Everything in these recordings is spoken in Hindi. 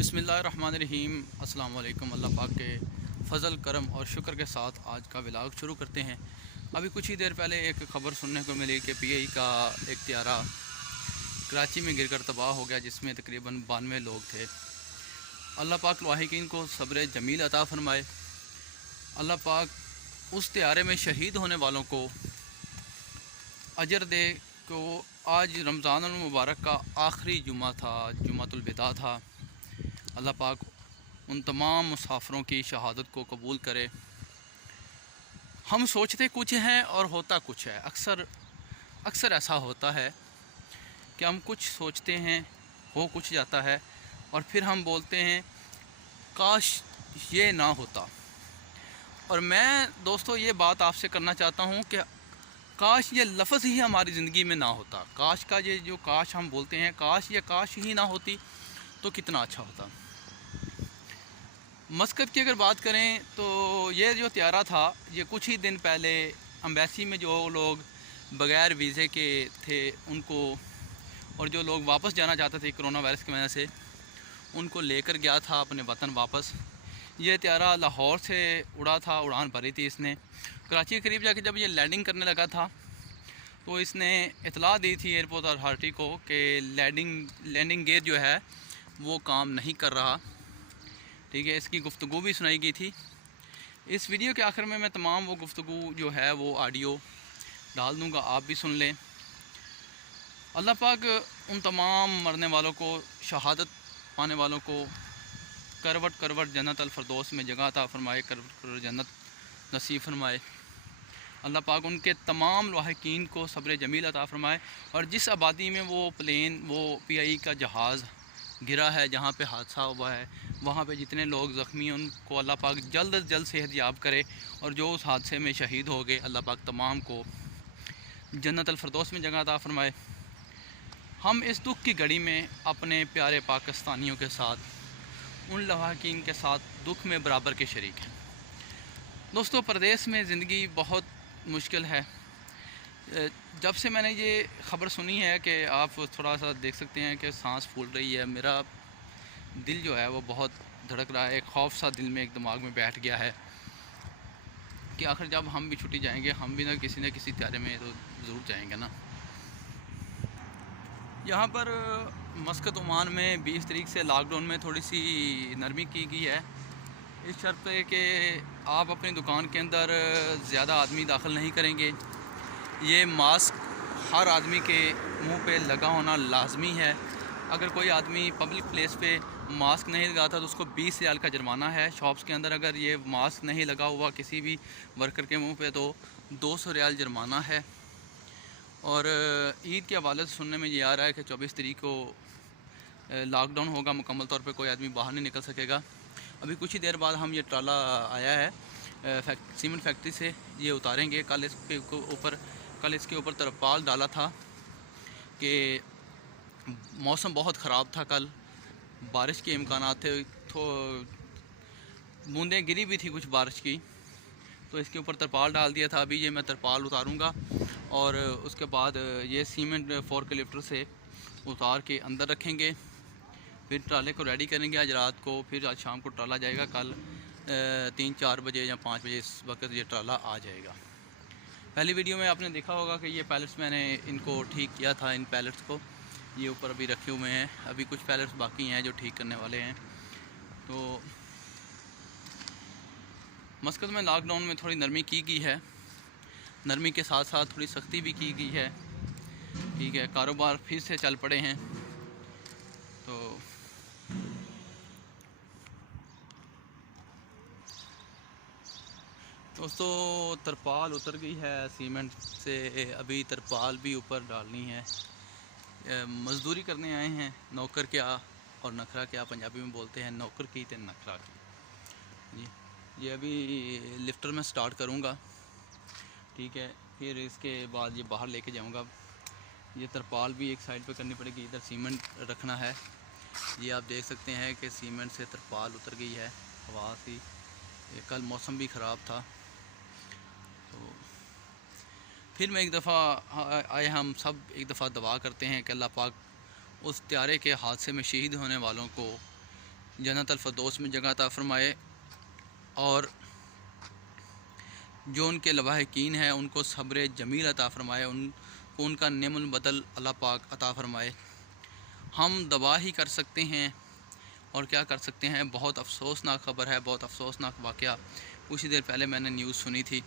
बिस्मिल्लाहिर्रहमानिर्रहीम। अस्सलाम वालेकुम। अल्लाह पाक के फ़ज़ल करम और शुक्र के साथ आज का व्लॉग शुरू करते हैं। अभी कुछ ही देर पहले एक ख़बर सुनने को मिली कि पीआई का एक त्यारा कराची में गिरकर तबाह हो गया, जिसमें तकरीबन 92 लोग थे। अल्लाह पाक लाहिकीन को सब्र जमील अता फ़रमाए। अल्लाह पाक उस त्यारे में शहीद होने वालों को अजर दे। को आज रमज़ान मुबारक का आखिरी जुमा था, जुमातुल विदा था। अल्लाह पाक उन तमाम मुसाफिरों की शहादत को कबूल करे। हम सोचते कुछ हैं और होता कुछ है। अक्सर ऐसा होता है कि हम कुछ सोचते हैं, हो कुछ जाता है, और फिर हम बोलते हैं काश ये ना होता। और मैं दोस्तों ये बात आपसे करना चाहता हूँ कि काश ये लफ्ज़ ही हमारी ज़िंदगी में ना होता। काश का ये जो काश हम बोलते हैं, काश ये काश ही ना होती तो कितना अच्छा होता। मस्कत की अगर बात करें तो ये जो त्यारा था, ये कुछ ही दिन पहले एम्बेसी में जो लोग बग़ैर वीज़े के थे उनको, और जो लोग वापस जाना चाहते थे कोरोना वायरस की वजह से, उनको लेकर गया था अपने वतन वापस। ये त्यारा लाहौर से उड़ा था, उड़ान भरी थी इसने। कराची के करीब जाके जब ये लैंडिंग करने लगा था तो इसने इतला दी थी एयरपोर्ट अथॉरिटी को कि लैंडिंग गेयर जो है वो काम नहीं कर रहा। ठीक है, इसकी गुफ्तगू भी सुनाई गई थी। इस वीडियो के आखिर में मैं तमाम वो गुफ्तगू जो है वो ऑडियो डाल दूँगा, आप भी सुन लें। अल्लाह पाक उन तमाम मरने वालों को, शहादत पाने वालों को करवट करवट जन्नत अल फरदौस में जगह अता फ़रमाए, करवट करवट जन्नत नसीब फरमाए। अल्लाह पाक उनके तमाम लाहिकीन को सब्र जमील अता फ़रमाए। और जिस आबादी में वो प्लेन, वो पीआई का जहाज़ गिरा है, जहाँ पे हादसा हुआ है, वहाँ पे जितने लोग ज़ख्मी हैं उनको अल्लाह पाक जल्द अज जल्द सेहत याब करे। और जो उस हादसे में शहीद हो गए, अल्लाह पाक तमाम को जन्नत अल फरदौस में जगह अता फ़रमाए। हम इस दुख की घड़ी में अपने प्यारे पाकिस्तानियों के साथ, उन लाहिकीन के साथ दुख में बराबर के शरीक हैं। दोस्तों, परदेश में ज़िंदगी बहुत मुश्किल है। जब से मैंने ये ख़बर सुनी है कि आप थोड़ा सा देख सकते हैं कि सांस फूल रही है, मेरा दिल जो है वो बहुत धड़क रहा है। एक खौफ सा दिल में, एक दिमाग में बैठ गया है कि आखिर जब हम भी छुट्टी जाएंगे, हम भी ना किसी त्यारे में तो ज़रूर जाएंगे ना। यहाँ पर मस्कत ओमान में 20 तारीख से लॉकडाउन में थोड़ी सी नरमी की गई है, इस शर्त पे कि आप अपनी दुकान के अंदर ज़्यादा आदमी दाखिल नहीं करेंगे। ये मास्क हर आदमी के मुंह पे लगा होना लाजमी है। अगर कोई आदमी पब्लिक प्लेस पे मास्क नहीं लगाता तो उसको 20 रियाल का जुर्माना है। शॉप्स के अंदर अगर ये मास्क नहीं लगा हुआ किसी भी वर्कर के मुंह पे तो 200 रियाल जुर्माना है। और ईद के हवाले से सुनने में ये आ रहा है कि 24 तारीख को लॉकडाउन होगा, मुकम्मल तौर पे कोई आदमी बाहर नहीं निकल सकेगा। अभी कुछ ही देर बाद हम ये ट्राला आया है सीमेंट फैक्ट्री से, ये उतारेंगे। कल इसके ऊपर तरपाल डाला था कि मौसम बहुत ख़राब था, कल बारिश के इम्कानात थे, तो बूंदें गिरी भी थी कुछ बारिश की, तो इसके ऊपर तरपाल डाल दिया था। अभी ये मैं तरपाल उतारूँगा और उसके बाद ये सीमेंट फोर्क लिफ्टर से उतार के अंदर रखेंगे। फिर ट्राले को रेडी करेंगे आज रात को, फिर आज शाम को ट्राला जाएगा। कल 3-4 बजे या 5 बजे इस वक्त ये ट्राला आ जाएगा। पहली वीडियो में आपने देखा होगा कि ये पैलेट्स मैंने इनको ठीक किया था। इन पैलेट्स को ये ऊपर अभी रखे हुए हैं, अभी कुछ पैलेट्स बाकी हैं जो ठीक करने वाले हैं। तो मस्कत में लॉकडाउन में थोड़ी नरमी की गई है, नरमी के साथ साथ थोड़ी सख्ती भी की गई है। ठीक है, कारोबार फिर से चल पड़े हैं। तो दोस्तों, तरपाल उतर गई है सीमेंट से, अभी तरपाल भी ऊपर डालनी है। मज़दूरी करने आए हैं। नौकर क्या और नखरा क्या पंजाबी में बोलते हैं, नौकर की तो नखरा की जी। ये अभी लिफ्टर में स्टार्ट करूँगा, ठीक है, फिर इसके बाद ये बाहर लेके जाऊँगा। ये तरपाल भी एक साइड पे करनी पड़ेगी, इधर सीमेंट रखना है। ये आप देख सकते हैं कि सीमेंट से तरपाल उतर गई है हवा सी। कल मौसम भी ख़राब था, तो फिर मैं एक दफ़ा आए, हम सब एक दफ़ा दुआ करते हैं कि अल्लाह पाक उस त्यारे के हादसे में शहीद होने वालों को जन्नत अल-फ़िरदौस में जगह अता फ़रमाए, और जो उनके लवाहिकीन हैं उनको सब्र जमील अता फ़रमाए, उनको उनका नेमुल बदल अल्लाह पाक अता फ़रमाए। हम दवा ही कर सकते हैं और क्या कर सकते हैं। बहुत अफसोसनाक ख़बर है, बहुत अफसोसनाक वाक़या कुछ ही देर पहले मैंने न्यूज़ सुनी थी,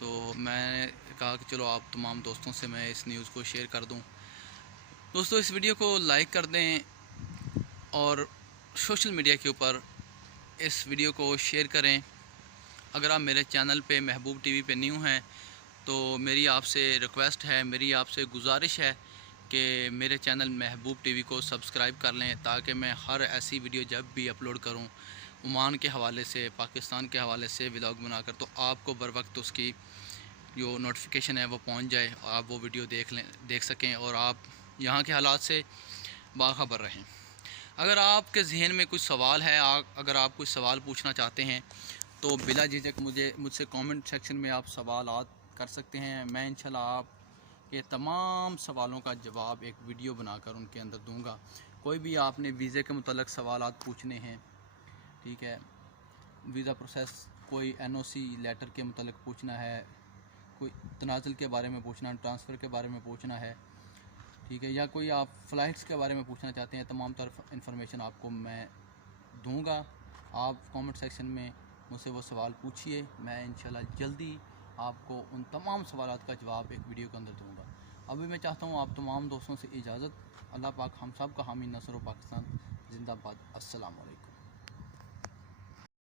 तो मैंने कहा कि चलो आप तमाम दोस्तों से मैं इस न्यूज़ को शेयर कर दूं। दोस्तों, इस वीडियो को लाइक कर दें और सोशल मीडिया के ऊपर इस वीडियो को शेयर करें। अगर आप मेरे चैनल पे महबूब टीवी पे न्यू हैं तो मेरी आपसे रिक्वेस्ट है, मेरी आपसे गुजारिश है कि मेरे चैनल महबूब टीवी को सब्सक्राइब कर लें, ताकि मैं हर ऐसी वीडियो जब भी अपलोड करूं ओमान के हवाले से, पाकिस्तान के हवाले से व्लॉग बनाकर, तो आपको बर वक्त उसकी जो नोटिफिकेशन है वो पहुंच जाए, आप वो वीडियो देख सकें और आप यहाँ के हालात से बाखबर रहें। अगर आपके जहन में कुछ सवाल है, अगर आप कुछ सवाल पूछना चाहते हैं तो बिला झिझक मुझसे कमेंट सेक्शन में आप सवालात कर सकते हैं। मैं इंशाल्लाह आपके तमाम सवालों का जवाब एक वीडियो बनाकर उनके अंदर दूंगा। कोई भी आपने वीज़े के मुतल्लिक़ सवालात पूछने हैं, ठीक है, वीज़ा प्रोसेस, कोई NOC लेटर के मुतल्लिक़ पूछना है, कोई तनाज़ुल के बारे में पूछना, ट्रांसफ़र के बारे में पूछना है, ठीक है, या कोई आप फ़्लाइट्स के बारे में पूछना चाहते हैं, तमाम तरफ इंफॉर्मेशन आपको मैं दूंगा। आप कमेंट सेक्शन में मुझसे वो सवाल पूछिए, मैं इंशाल्लाह जल्दी आपको उन तमाम सवालात का जवाब एक वीडियो के अंदर दूंगा। अभी मैं चाहता हूँ आप तमाम दोस्तों से इजाज़त। अल्लाह पाक हम सब का हामी, नस्र व पाकिस्तान जिंदाबाद। अस्सलाम वालेकुम।